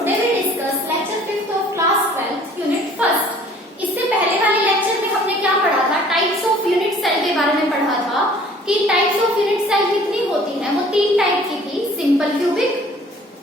today we discuss lecture 5th of class 12th unit 1st. इससे पहले वाले lecture में हमने क्या पढ़ा था? टाइप्स ऑफ यूनिट सेल के बारे में पढ़ा था कि टाइप्स ऑफ यूनिट सेल कितनी होती हैं। वो 3 टाइप की थी, simple cubic,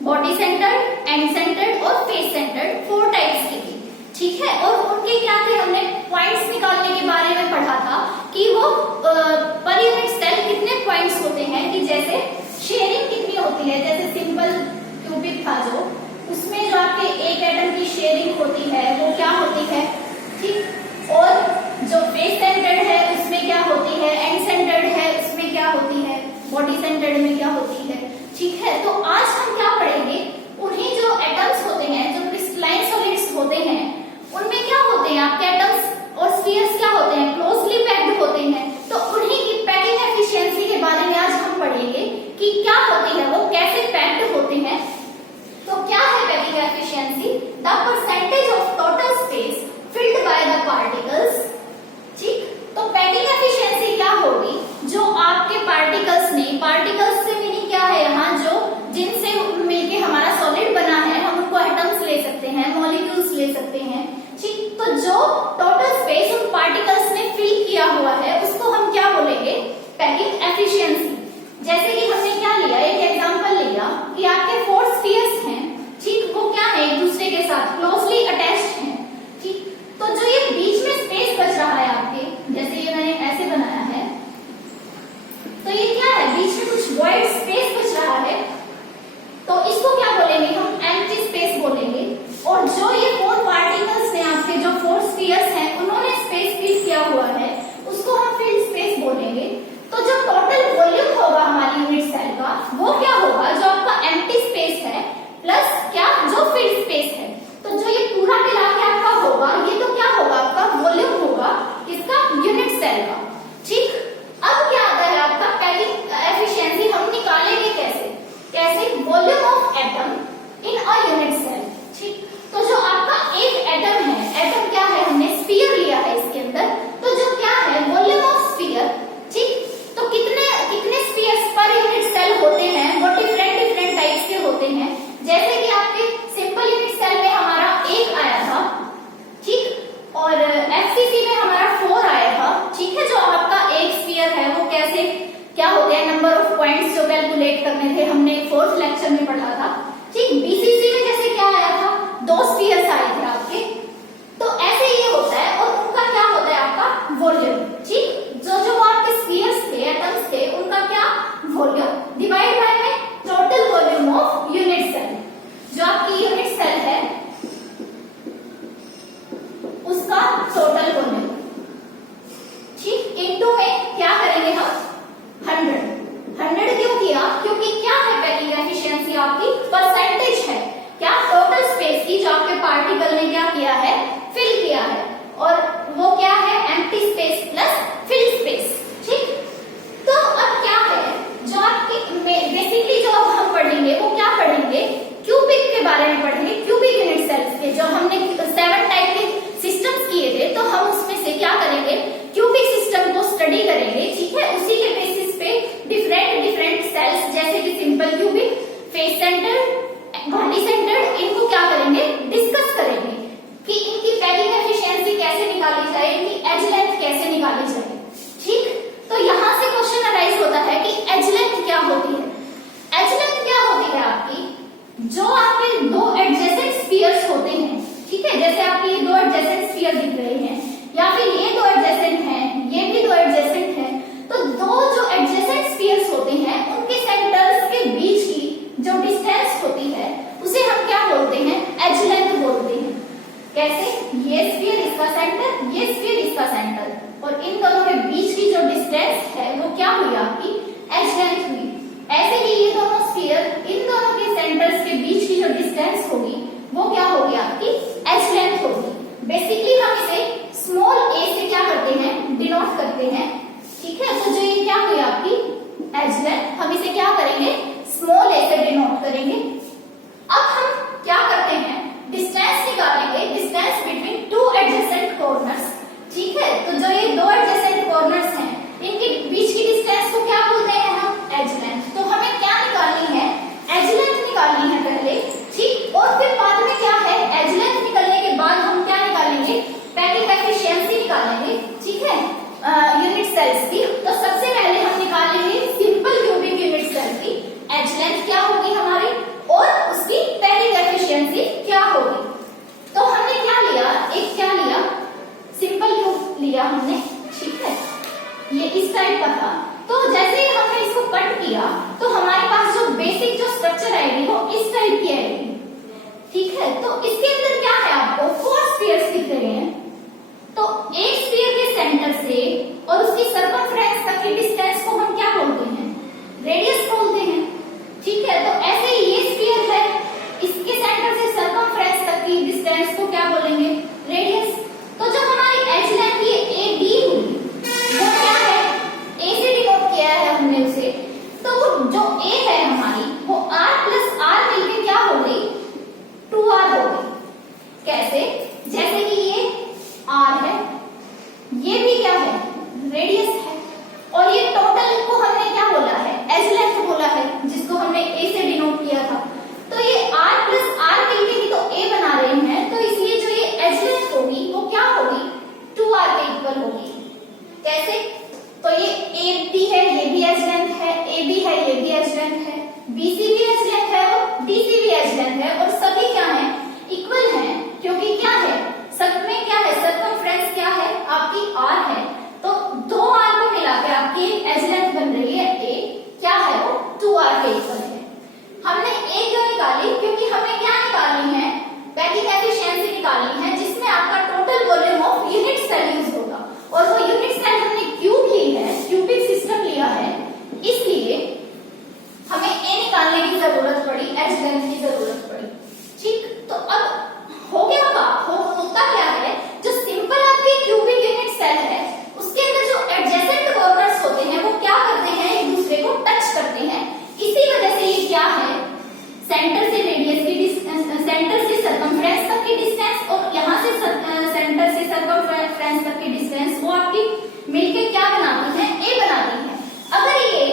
body centred, and centred और फेस सेंटर्ड, 4 टाइप्स की थी। ठीक है, और उनके क्या थे, हमने पॉइंट्स निकालने के बारे में पढ़ा था कि वो पर यूनिट सेल कितने पॉइंट्स होते हैं, कि जैसे शेयरिंग कितनी होती है। जैसे सिंपल क्यूबिक था जो, उसमें जो आपके एक एटम की शेयरिंग होती है वो क्या होती है, ठीक। और जो फेस सेंटर्ड है उसमें क्या होती है, एंड सेंटर्ड है उसमें क्या होती है, बॉडी सेंटर्ड में क्या होती है। ठीक है, तो आज हम क्या पढ़ेंगे, उन्हीं जो एटम्स होते हैं, जो क्रिस्टलाइन सॉलिड्स होते हैं, उनमें क्या होते हैं आपके एटम्स और स्फीयर्स क्या होते हैं, क्लोजली पैक्ड होते हैं। तो उन्हीं की पैकिंग एफिशिएंसी के बारे में आज हम पढ़ेंगे कि क्या होती है, वो कैसे पैक्ड होते हैं। तो क्या है packing efficiency? The percentage of total space filled by the particles. ठीक, तो पैकिंग एफिशिएंसी क्या होगी, जो आपके पार्टिकल्स ने, पार्टिकल्स से मीनिंग क्या है यहाँ, जो जिनसे मिलके हमारा सॉलिड बना है, हम उनको एटम्स ले सकते हैं, मॉलिक्यूल्स ले सकते हैं। ठीक, तो जो टोटल स्पेस उन पार्टिकल्स ने फिल किया हुआ है उसको हम क्या बोलेंगे, पैकिंग एफिशिएंसी। जैसे कि हमने क्या लिया, एक एग्जांपल लिया कि आपके 4 स्फीयर्स हैं, ठीक, वो क्या है, एक दूसरे के साथ क्लोजली अटैच्ड हैं। ठीक, तो जो ये बीच में स्पेस बच रहा है आपके, जैसे ये मैंने ऐसे बनाया है, तो ये क्या है, बीच में कुछ वॉइड स्पेस बच रहा है, तो इसको क्या बोलेंगे हम, एम्प्टी स्पेस बोलेंगे। और जो ये 4 पार्टिकल्स हैं आपके, जो 4 स्फीयर्स हैं, उन्होंने स्पेस फिल किया हुआ है, उसको हम फिल्ड स्पेस बोलेंगे। तो जो टोटल वॉल्यूम होगा हमारी यूनिट सेल का, वो क्या होगा, जो आपका एम्प्टी स्पेस है प्लस क्या, जो फिल्ड स्पेस है। तो जो ये पूरा मिला के आपका होगा, ये तो क्या होगा, आपका वॉल्यूम होगा इसका, यूनिट सेल का। ठीक, अब क्या आता है आपका पैकिंग एफिशिएंसी, हम निकालेंगे कैसे, volume of atom in a unit cell. ठीक, तो जो आपका एक एटम है, एटम क्या है, हमने स्फीयर लिया है इसके अंदर, तो जो क्या है, वॉल्यूम ऑफ स्फीयर। ठीक, तो कितने स्फीयर्स पर यूनिट सेल होते हैं, वो डिफरेंट टाइप्स के होते हैं। जैसे कि आपके सिंपल यूनिट सेल में हमारा 1 आया था, ठीक, और एफसीसी में हमारा 4 आया था। ठीक है, जो आपका एक स्फीयर है वो कैसे क्या होते हैं, नंबर ऑफ पॉइंट्स जो कैलकुलेट करने थे, हमने 4th लेक्चर में पढ़ा था। ठीक, बीसीसी में जैसे क्या आया था, 2 स्फीयर्स आए थे आपके। तो ऐसे ये होता है, और उनका क्या होता है आपका वॉल्यूम। ठीक, जो आपके स्फीयर्स थे, एटम्स थे, उनका क्या वॉल्यूम डिवाइड बाय में total volume of unit cell. जो आपकी यूनिट सेल है उसका टोटल वॉल्यूम, ठीक, इनटू में क्या करेंगे हम, 100 क्यों किया, क्योंकि क्या है पैकिंग एफिशिएंसी आपकी, परसेंटेज है क्या, टोटल स्पेस की, जो आपके पार्टिकल ने क्या किया है, फिल किया है, और वो क्या है, empty space plus fill space. ठीक, तो अब क्या है, जो आपकी बेसिकली जो अब हम पढ़ेंगे वो क्या पढ़ेंगे, क्यूबिक के बारे में पढ़ेंगे, क्यूबिक यूनिट सेल्स के। जो हमने 7 टाइप के सिस्टम्स किए थे, तो हम उसमें से क्या करेंगे, क्यूबिक सिस्टम को स्टडी करेंगे। ठीक है, उसी के बेसिस पे डिफरेंट सेल्स, जैसे कि simple cubic, face centred, body centred, इनको क्या करेंगे, डिस्कस करेंगे कि इनकी पैकिंग एफिशिएंसी कैसे निकाली जाए, इनकी एज लेंथ कैसे निकाली जाए। ठीक, तो यहाँ से क्वेश्चन अराइज होता है कि एज लेंथ क्या होती है। एज लेंथ क्या होती है आपकी, जो आपके 2 एडजेसेंट स्फीयर्स होते हैं। ठीक है, जैसे आपके ये 2 एडजेसेंट स्फीयर दिख रहे हैं, या फिर ये 2 एडजेसेंट हैं, ये भी 2 एडजेसेंट हैं, तो 2 जो एडजेसेंट स्फीयर्स होते हैं, उनके सेंटर्स के बीच की जो डिस्टेंस होती है, उसे हम क्या बोलते हैं, एज लेंथ बोलते हैं। कैसे, ये स्फीयर इसका सेंटर, ये स्फीयर इसका सेंटर, और इन दोनों के बीच की जो डिस्टेंस है वो क्या हुई आपकी, एज लेंथ हुई। ऐसे ही ये दोनों स्फीयर, इन दोनों के सेंटर्स के बीच की जो डिस्टेंस होगी वो क्या होगी आपकी, एज लेंथ होगी। बेसिकली हम इसे स्मॉल a से क्या करते हैं, डिनोट करते हैं। ठीक है, तो जो ये क्या हुई आपकी एज लेंथ, हम इसे क्या करेंगे, स्मॉल a से डिनोट करेंगे। अब हम क्या करते हैं, डिस्टेंस निकालेंगे, डिस्टेंस बिटवीन 2 एडजेसेंट कॉर्नर्स। ठीक है, तो जो ये 2 एडजेसेंट कॉर्नर्स हैं, इनके बीच की डिस्टेंस को क्या बोलते हैं हम, एज लेंथ। तो हमें क्या निकालनी है, एज लेंथ निकालनी है पहले। ठीक, और फिर बाद किया तो हमारे पास जो बेसिक जो स्ट्रक्चर आएगी वो इस टाइप की आएगी, ठीक है। तो इसके अंदर क्या है, आपको 4 स्फीयर्स दिख रहे हैं। तो एक स्फीयर के सेंटर से और उसकी सर्कमफ्रेंस तक की डिस्टेंस को हम क्या बोलते हैं, रेडियस बोलते हैं, ठीक है। तो ऐसे ही ये स्फीयर है, इसके सेंटर से सर्कमफ्रेंस तक की डिस्टेंस को क्या बोलेंगे, रेडियस। तो जो हमारी एज लेंथ ये ए बी हुई वो क्या है, ए से डिनोट किया है हमने उसे। तो वो जो ए है हमारी वो r प्लस आर मिलके क्या हो गई, 2r हो गई। कैसे, जैसे कि ये r है, ये भी क्या है, रेडियस है, और ये टोटल को हमने क्या बोला है, एज लेंथ बोला है, जिसको हमने a से डिनोट किया था। तो ये r प्लस आर मिलके ही तो a बना रहे हैं, तो इसलिए जो ये एज लेंथ होगी वो क्या होगी, 2r के इक्वल होगी। कैसे, तो ये AB है, ये भी एज लेंथ है, AB है, ये भी एज लेंथ है, BC भी एज लेंथ है और DC भी एज लेंथ है, और सभी क्या है, इक्वल हैं, क्योंकि क्या है, सब में क्या है, सर्कमफ्रेंस क्या है, आपकी R है। तो दो R को मिला के आपकी एज लेंथ बन रही है A, क्या है वो 2R के इक्वल है। हमने A क्यों निकाली, क्योंकि हमें क्या निकालनी है, पैकिंग एफिशिएंसी निकालनी है, जिसमें आपका total volume of unit cell use होगा, और वो यूनिट सेल हमने क्यूब ली है, क्यूबिक सिस्टम लिया है, इसलिए हमें A निकालने की जरूरत पड़ी, एज लेंथ की जरूरत पड़ी, ठीक। तो अब हो गया का होता क्या है, जो सिंपल आपकी क्यूबिक यूनिट सेल है उसके अंदर जो एडजेसेंट कॉर्नर्स होते हैं वो क्या करते हैं, एक दूसरे को टच करते हैं। इसी वजह से ये क्या है, सेंटर से रेडियस की डिस्टेंस, सेंटर से सर्कमफ्रेंस तक की डिस्टेंस, और यहाँ से सेंटर से सर्कमफ्रेंस तक की डिस्टेंस वो आपकी मिलके क्या बनाती है, ए बनाती है। अगर ये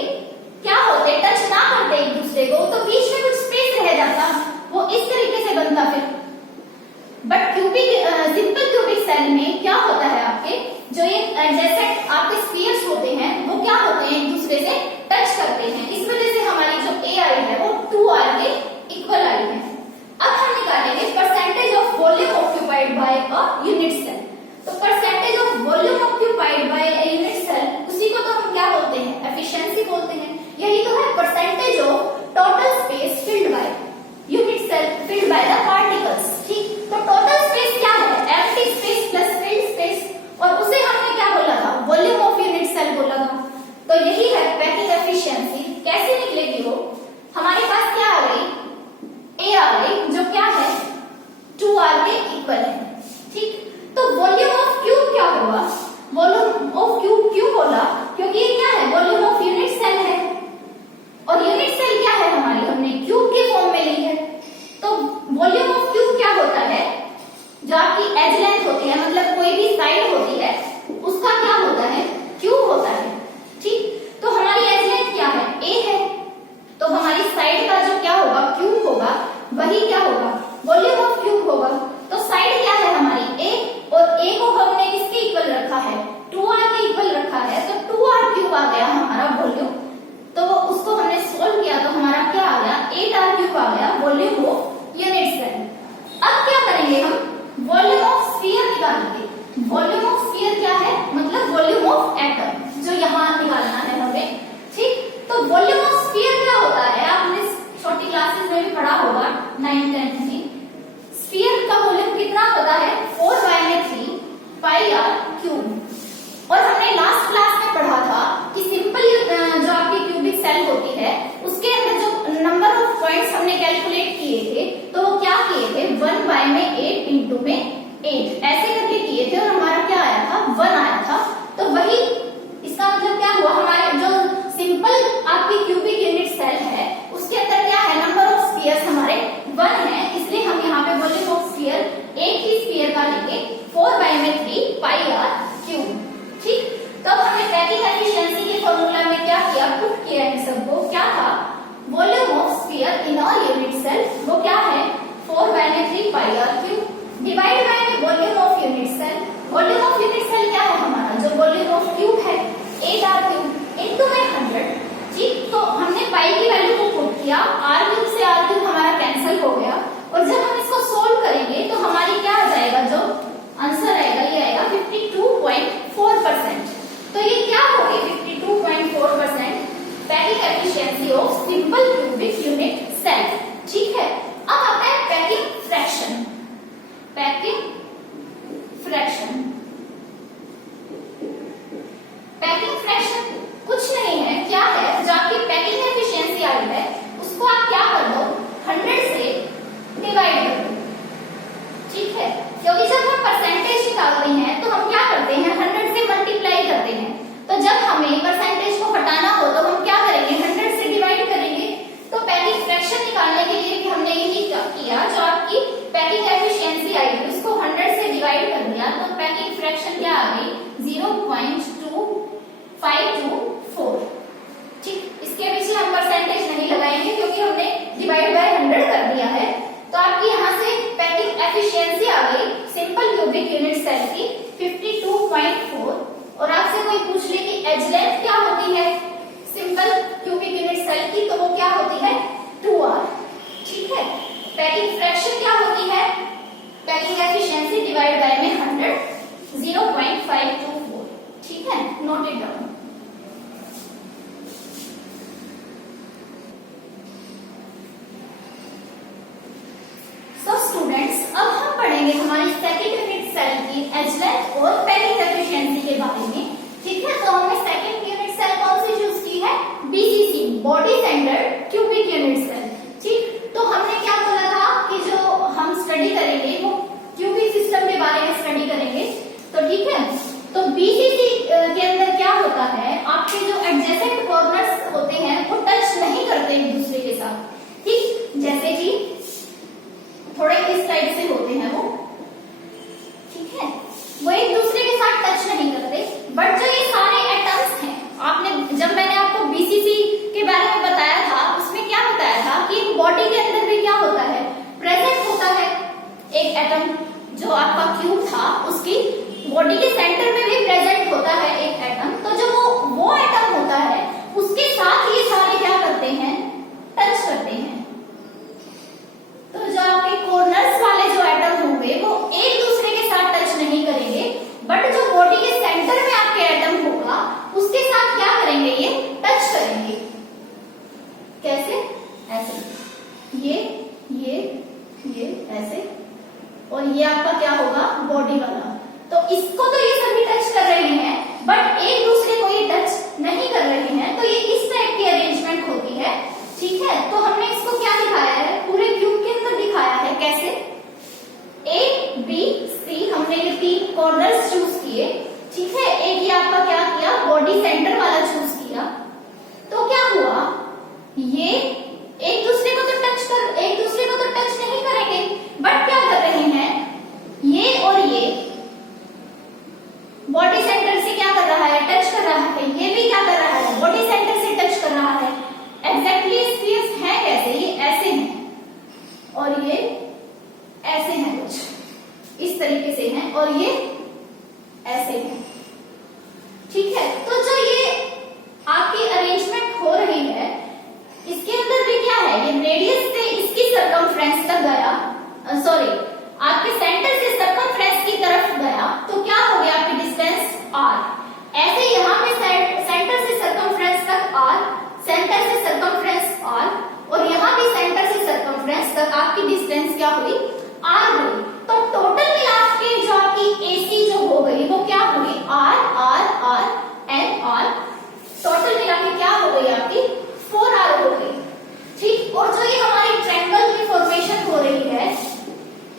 क्या होते, टच ना करते एक दूसरे को, तो बीच में कुछ स्पेस रह जाता, वो इस तरीके से बनता फिर। But cubic simple cubic cell में क्या होता है, आपके जो ये एडजेसेंट आपके स्फीयर्स होते हैं वो क्या होते हैं, एक दूसरे से टच करते हैं। इस वजह से हमारी जो ए आई है वो 2r के इक्वल आई है। अब हम निकालेंगे percentage of volume occupied by a unit cell. तो percentage of volume occupied by a unit cell, उसी को तो हम क्या बोलते हैं, एफिशिएंसी बोलते हैं। यही तो है percentage of total space filled by unit cell filled by the particles, ठीक। तो टोटल स्पेस क्या है, empty space plus filled space, और उसे हमने क्या बोला था, वॉल्यूम ऑफ यूनिट सेल बोला था। तो यही है पैकिंग एफिशिएंसी। कैसे निकलेगी वो, हमारे पास क्या आ गई, ए आ गई, जो क्या है 2r के इक्वल है, ठीक। तो वॉल्यूम ऑफ क्यूब क्या होगा, वॉल्यूम ऑफ क्यूब क्यों बोला, क्योंकि ये क्या है, वॉल्यूम ऑफ यूनिट सेल है, और यूनिट सेल क्या है हमारी, हमने क्यूब के फॉर्म में ली है। तो वॉल्यूम ऑफ क्यूब क्या होता है, जो आपकी एज लेंथ होती है, मतलब कोई भी साइड होती है उसका क्या होता है, क्यूब होता है, ठीक। तो हमारी एज लेंथ क्या है, ए है, तो हमारी साइड का जो क्या होगा, क्यूब होगा, वही क्या होगा, वॉल्यूम ऑफ क्यूब होगा। तो साइड क्या है हमारी ए, और ए को हमने किसके इक्वल रखा है, 2r के इक्वल रखा है, तो 2r क्यूब आ गया हमारा वॉल्यूम। तो उसको हमने सोल्व किया तो हमारा क्या आ गया, 8r क्यूब आ गया वॉल्यूम ऑफ यूनिट सेल। अब क्या करेंगे हम, वॉल्यूम ऑफ स्फीयर निकालेंगे। वॉल्यूम ऑफ स्फीयर क्या है, मतलब वॉल्यूम ऑफ एटम, जो यहाँ निकालना है हमें, ठीक। तो वॉल्यूम ऑफ स्फीयर क्या होता है, आपने छोटी क्लासेस में भी पढ़ा होगा 9th 10th में। स्फीयर का वॉल्यूम कितना होता है, 4/3 पाई r क्यूब। और हमने लास्ट क्लास में पढ़ा था कि सिंपल जो आपकी क्यूबिक सेल होती है उसके अंदर जो नंबर ऑफ पॉइंट्स हमने कैलकुलेट किए थे, तो वो क्या किए थे, 1 में 8 इंटू में 8 ऐसे करके किए थे, और हमारा क्या आया था, 1 आया था। तो वही इसका मतलब क्या हुआ, हमारे जो सिंपल आपकी क्यूबिक यूनिट सेल है उसके अंदर क्या है, नंबर ऑफ स्फीयर्स हमारे 1 है, इसलिए हम यहाँ पे वॉल्यूम ऑफ स्फीयर एक ही स्फीयर का लेंगे 4/3 पाई r क्यूब, ठीक। तब हमने पैकिंग एफिशिएंसी के फॉर्मूला में क्या किया, पुट किया है सबको, क्या था, volume of sphere in a unit cell, वो क्या है 4/3 pi r cube divide by volume of unit cell. Volume of unit cell क्या है हमारा, जो वॉल्यूम ऑफ क्यूब है 8r क्यूब इनटू 100, ठीक। तो हमने पाई की वैल्यू को पुट किया, r क्यूब से r क्यूब हमारा कैंसिल हो गया, और जब हम इसको सोल्व करेंगे तो हमारी क्या आ जाएगा, जो आंसर आएगा ये आएगा 52.4%। तो ये क्या होगी 52.4% packing efficiency efficiency of simple cubic unit cell. ठीक है, अब आता है packing fraction. Packing fraction, packing fraction कुछ नहीं है, क्या है, जो आपकी पैकिंग एफिशिएंसी आई है उसको आप क्या कर दो, 100 से डिवाइड कर दो। ठीक है, क्योंकि जब हम परसेंटेज निकालते हैं तो हम क्या करते हैं, 100 से मल्टीप्लाई करते हैं। तो जब हमें परसेंटेज को हटाना हो तो हम क्या करेंगे, 100 से डिवाइड करेंगे। तो पैकिंग फ्रैक्शन निकालने के लिए भी हमने यही किया, जो आपकी पैकिंग एफिशिएंसी आई उसको 100 से डिवाइड कर दिया, तो पैकिंग फ्रैक्शन क्या आ गई, 0.2524। ठीक, इसके पीछे हम परसेंटेज नहीं लगाएंगे क्योंकि हमने डिवाइड बाय 100 कर दिया है। तो आपकी यहाँ से पैकिंग एफिशिएंसी आ गई सिंपल क्यूबिक यूनिट सेल की 52.4। और आपसे कोई पूछ ले कि एज लेंथ क्या होती है सिंपल क्यूबिक यूनिट सेल की, तो वो क्या होती है, 2r। ठीक है, पैकिंग फ्रैक्शन क्या होती है, पैकिंग एफिशिएंसी डिवाइड बाय में 100, 0.524। ठीक है, note it down. So students, अब हम पढ़ेंगे हमारी सेकंड यूनिट सेल की एज लेंथ और पैकिंग एफिशिएंसी के बारे में। ठीक है, तो हमने सेकंड यूनिट सेल कौन सी चूज की है, BCC, body centred cubic unit cell. ठीक, तो हमने क्या बोला था कि जो हम स्टडी करेंगे वो क्यूबिक सिस्टम के बारे में स्टडी करेंगे। तो ठीक है, तो बीसीसी के अंदर क्या होता है, आपके जो एडजेसेंट कॉर्नर्स होते हैं वो टच नहीं करते एक दूसरे के साथ। ठीक, जैसे कि थोड़े इस साइड से होते हैं वो, ठीक है, वो एक दूसरे के साथ टच नहीं करते। बट जो ये सारे एटम्स हैं, आपने जब मैंने आपको बीसीसी के बारे में बताया था उसमें क्या बताया था कि बॉडी के अंदर भी क्या होता है, प्रेजेंट होता है एक एटम। जो आपका क्यूब था उसकी बॉडी के सेंटर में भी प्रेजेंट होता है एक एटम। तो जो वो एटम होता है उसके साथ ये सारे क्या करते हैं, टच करते हैं। तो जो आपके कॉर्नर्स वाले जो एटम होंगे वो एक दूसरे के साथ टच नहीं करेंगे, बट जो बॉडी के सेंटर में आपके एटम होगा उसके साथ क्या करेंगे, ये टच करेंगे। कैसे, ऐसे, ये ऐसे, और ये आपका क्या होगा, बॉडी वाला। तो इसको तो ये सभी टच कर रहे हैं बट एक दूसरे को ये टच नहीं कर रहे हैं। तो ये इस टाइप की अरेंजमेंट होती है। ठीक है, तो हमने इसको क्या दिखाया है, पूरे क्यूब के अंदर दिखाया है। कैसे, ए बी सी, हमने ये 3 कॉर्नर्स चूज किए। ठीक है, एक ये आपका क्या किया, बॉडी सेंटर वाला चूज किया। तो क्या हुआ, ये एक दूसरे को तो टच नहीं करेंगे, बट क्या कर रहे हैं, ये और ये बॉडी सेंटर से क्या कर रहा है, टच कर रहा है। ये भी क्या कर रहा है, बॉडी सेंटर से टच कर रहा है। एग्जैक्टली स्पेस है कैसे, ये ऐसे हैं और ये ऐसे हैं, कुछ इस तरीके से हैं और ये ऐसे हैं। ठीक है, तो जो ये आपकी अरेंजमेंट हो रही है इसके अंदर भी क्या है, ये रेडियस से इसकी सरकमफ्रेंस तक गया, सॉरी आपके सेंटर से सरकमफ्रेंस की तरफ गया, तो क्या हो गया आपकी डिस्टेंस r। ऐसे यहाँ पे सेंटर से सरकमफ्रेंस तक r, सेंटर से सरकमफ्रेंस r, और यहाँ भी सेंटर से सरकमफ्रेंस तक आपकी डिस्टेंस क्या हुई, r हुई। तो टोटल मिला के जो आपकी AC जो हो गई वो क्या हुई, r r r n r, total मिला के क्या हो गई आपकी 4r हो गई। ठीक, और जो ये हमारी ट्रायंगल की फॉर्मेशन हो रही है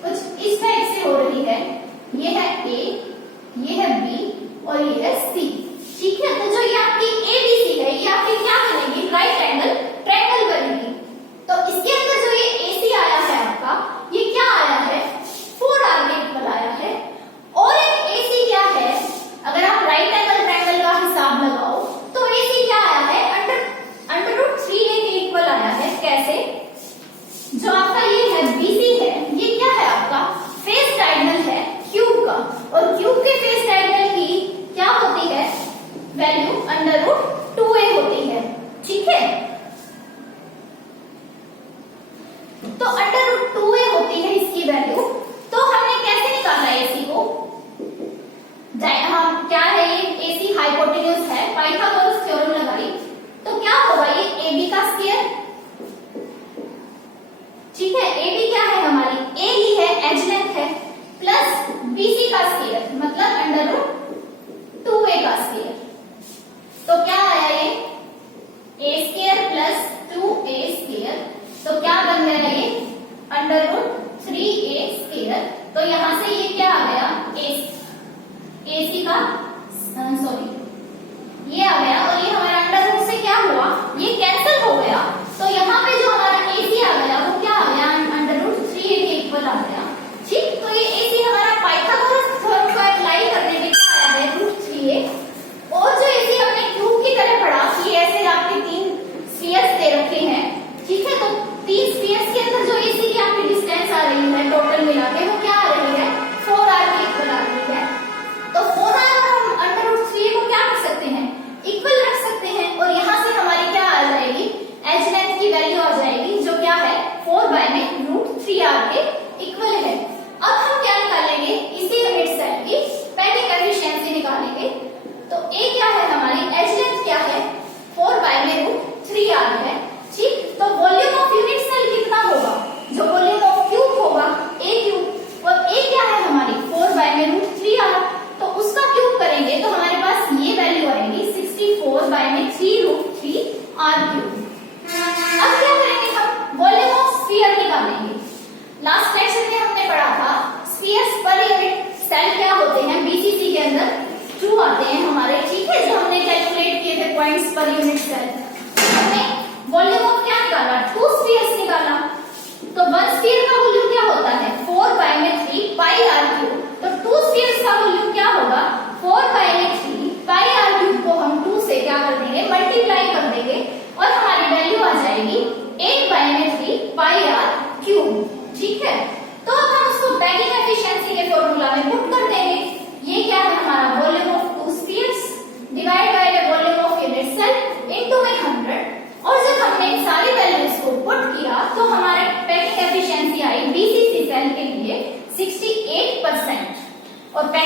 कुछ इस टाइप से हो रही है, ये है A, ये है B और ये है C। ठीक है, तो जो ये आपकी ABC है ये आपकी क्या बनेगी, राइट एंगल ट्रायंगल बनेगी। तो इसके अंदर जो ये AC आया है आपका, ये क्या आया है, 4r के इक्वल आया है। और एक AC क्या है, अगर आप राइट एंगल ट्रायंगल का हिसाब लगाओ तो AC क्या आया है, √3a के इक्वल आया है। कैसे, जो आपका ये है BC है, ये क्या है आपका फेस डायगोनल है क्यूब का, और क्यूब के फेस डायगोनल की क्या होती है वैल्यू, √2a होती है। ठीक है, तो √2a होती है इसकी वैल्यू। तो हमने कैसे निकाला AC को, हम क्या है, ये AC हाइपोटेन्यूज है, पाइथागोरस थ्योरम लगाई। तो क्या होगा, ये AB का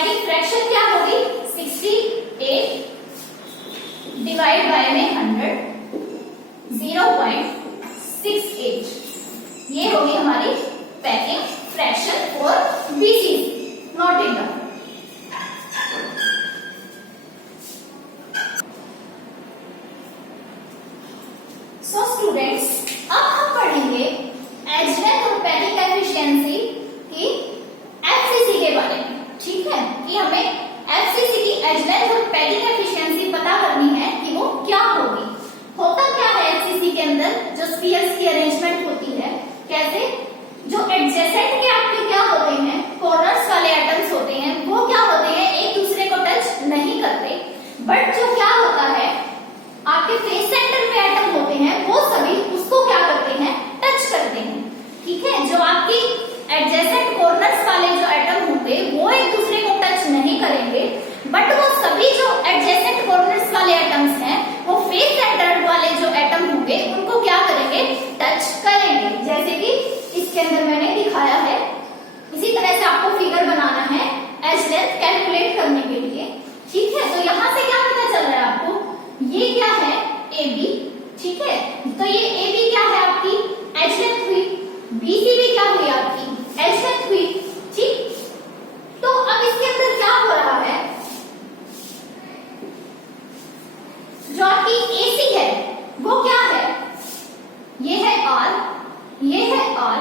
की फ्रैक्शन क्या होगी, 68 डिवाइड बाय में 100, 0.68, ये होगी हमारी packing fraction for BC, not in the. So students, अब हम पढ़ेंगे एज लेंथ और पैकिंग एफिशिएंसी की एफसीसी के बारे में। ठीक है, कि हमें एफसीसी की एज लेंथ और पैकिंग एफिशिएंसी पता करनी है कि वो क्या होगी। होता क्या है एफसीसी के अंदर, जो स्फीयर्स की अरेंजमेंट होती है, कैसे जो एडजेसेंट के आपके क्या होते हैं, कॉर्नर्स वाले एटम्स होते हैं, वो क्या होते हैं, एक दूसरे को टच नहीं करते, बट जो क्या होता है आपके फेस सेंटर में एटम होते हैं, वो सभी उसको क्या करते हैं, टच करते हैं। ठीक है, जो आपकी एडजेसेंट कॉर्नर्स वाले जो एटम होंगे वो एक दूसरे को टच नहीं करेंगे, बट वो सभी जो एडजेसेंट कॉर्नर्स वाले एटम्स हैं वो फेस सेंटर वाले जो एटम होंगे उनको क्या करेंगे, टच करेंगे। जैसे कि इसके अंदर मैंने दिखाया है, इसी तरह से आपको फिगर बनाना है एज लेंथ कैलकुलेट करने के लिए। ठीक है, तो यहाँ से क्या पता चल रहा है आपको, ये क्या है, AB। ठीक है, तो ये AB क्या है आपकी एज लेंथ हुई, BC भी क्या हुई आपकी एज लेंथ हुई। ठीक, तो अब इसके अंदर क्या हो रहा है, जो आपकी AC है वो क्या है, ये है R, ये है R।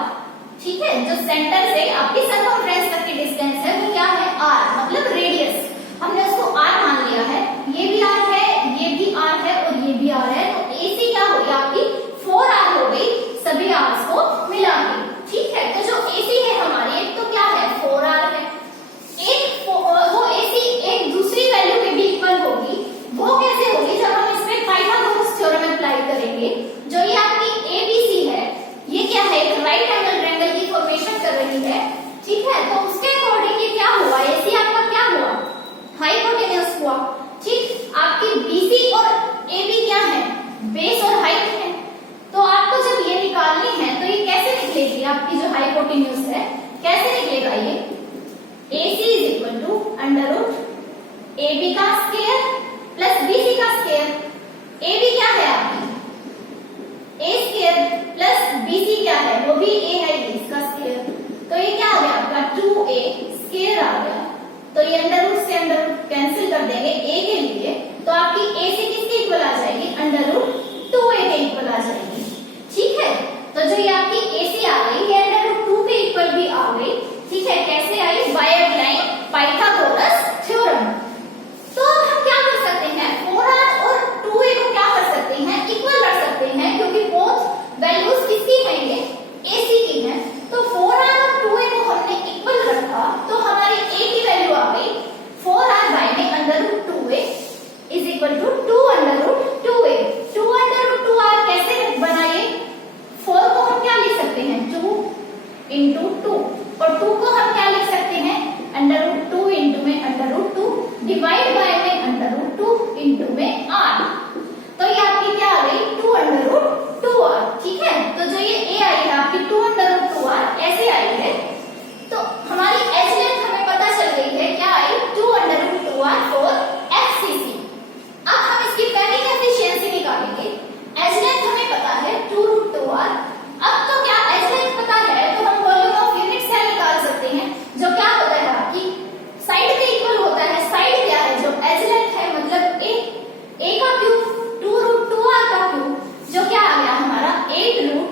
ठीक है, जो सेंटर से आपकी सर्कमफ्रेंस तक की डिस्टेंस है वो क्या है, R, मतलब रेडियस, हमने उसको R मान लिया है। ये भी R है, ये भी R है और ये भी R है, तो AC क्या हो गई आपकी 4R हो गई सभी R's को मिला के। ठीक है, तो जो AC है हमारी, एक तो क्या है 4R है, एक वो AC एक दूसरी वैल्यू में भी इक्वल होगी। वो कैसे होगी, जब हम इसमें पाइथागोरस थ्योरम अप्लाई करेंगे। जो ये आपकी ABC है, ये क्या है, एक राइट एंगल ट्रायंगल की फॉर्मेशन कर रही है। ठीक है, तो उसके अकॉर्डिंग ये क्या हुआ, AC आपका क्या हुआ, हाइपोटेन्यूज हुआ। ठीक, आपकी BC और AB क्या है, बेस और हाइट है। तो आपको जब ये निकालनी है तो ये कैसे निकलेगी, आपकी जो हाइपोटेन्यूज है कैसे निकलेगा, ये AC is equal to under root AB का स्क्वायर प्लस BC का स्क्वायर। AB क्या है आपकी A स्क्वायर प्लस BC क्या है, वो भी A है, इसका स्क्वायर। तो ये क्या आ गया आपका 2A स्क्वायर आ गया। तो ये अंडर रूट से अंडर रूट कैंसिल कर देंगे A के लिए, तो आपकी AC किसके इक्वल आ जाएगी, अंडर रूट 2A के इक्वल आ जाएगी। ठीक है, तो जो ये आपकी AC आ गई, ये अंडर रूट 2 के इक्वल भी आ गई। ठीक है, कैसे आई, बाय अप्लाइंग पाइथागोरस थ्योरम। तो हम क्या कर सकते हैं, 4R और 2A को क्या कर सकते हैं, इक्वल रख सकते हैं, क्योंकि बोथ वैल्यूज किसकी हैं, ये AC की हैं। तो 4R और 2A को हमने इक्वल रखा, तो हमारी A की वैल्यू आ गई 4R बाय में under root 2A is equal to 2 under root 2A। 2 under root 2R कैसे बनाइए, 4 को हम क्या लिख सकते हैं, 2 इंटू 2, और 2 को हम क्या लिख सकते हैं, अंडर रूट 2 इंटू में अंडर रूट 2 डिवाइड बाय में अंडर रूट 2 इंटू में R। तो ये आपकी क्या आ गई 2 अंडर रूट 2R। ठीक है, तो जो ये A आई है आपकी 2 अंडर रूट 2R ऐसे आई है। तो हमारी एज लेंथ हमें पता चल गई है, क्या आई 2 under root 2R for FCC। अब हम इसकी पैकिंग एफिशिएंसी निकालेंगे। एज लेंथ हमें पता है 2 रूट 2R। अब तो क्या एज लेंथ पता है, तो हम वॉल्यूम ऑफ यूनिट सेल निकाल सकते हैं, जो क्या होता है आपकी साइड के इक्वल होता है। साइड क्या है, जो एज लेंथ है, मतलब A का क्यूब 2 रूट 2R का क्यूब, जो क्या आ गया हमारा 8 रूट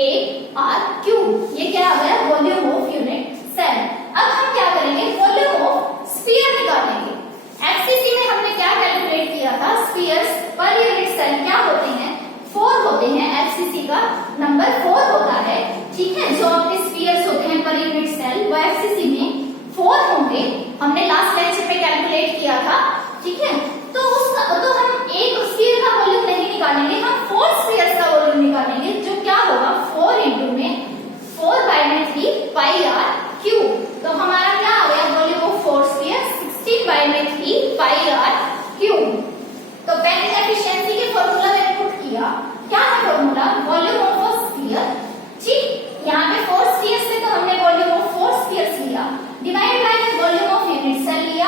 8R क्यूब। ये क्या आ गया, वॉल्यूम ऑफ यूनिट सेल। अब हम क्या करेंगे, वॉल्यूम ऑफ स्फीयर निकालेंगे। FCC में हमने क्या कैलकुलेट किया था, स्फीयर्स पर यूनिट सेल क्या होते हैं, 4 होते हैं। FCC का नंबर 4 होता है। ठीक है, जो आपके स्फीयर्स होते हैं पर यूनिट सेल वो FCC में 4 होंगे। हमने लास्ट लेक्चर में कैलकुलेट किया था। ठीक है, तो उसका तो हम एक स्फीयर का वॉल्यूम नहीं निकालेंगे, हम 4 स्फीयर्स का वॉल्यूम निकालेंगे, जो क्या होगा 4 इंटू में 4 बाय में 3 पाई R क्यूब। तो हमारा क्या आ गया, वॉल्यूम ऑफ 4 स्फीयर 16 बाय में 3 पाई R क्यूब। तो पैकिंग एफिशिएंसी के फॉर्मूला मैंने पुट किया, क्या है formula, volume of a sphere. ठीक, यहाँ पे 4 स्फीयर्स में तो हमने वॉल्यूम ऑफ 4 स्फीयर्स लिया, divide by volume of unit cell लिया।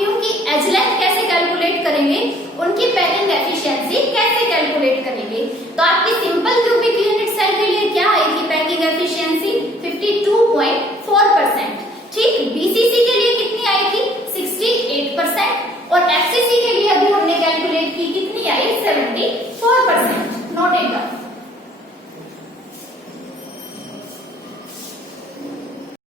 कि उनकी एज लेंथ कैसे कैलकुलेट करेंगे, उनकी पैकिंग एफिशिएंसी कैसे कैलकुलेट करेंगे। तो आपकी सिंपल क्यूबिक यूनिट सेल के लिए क्या आई थी पैकिंग एफिशिएंसी 52.5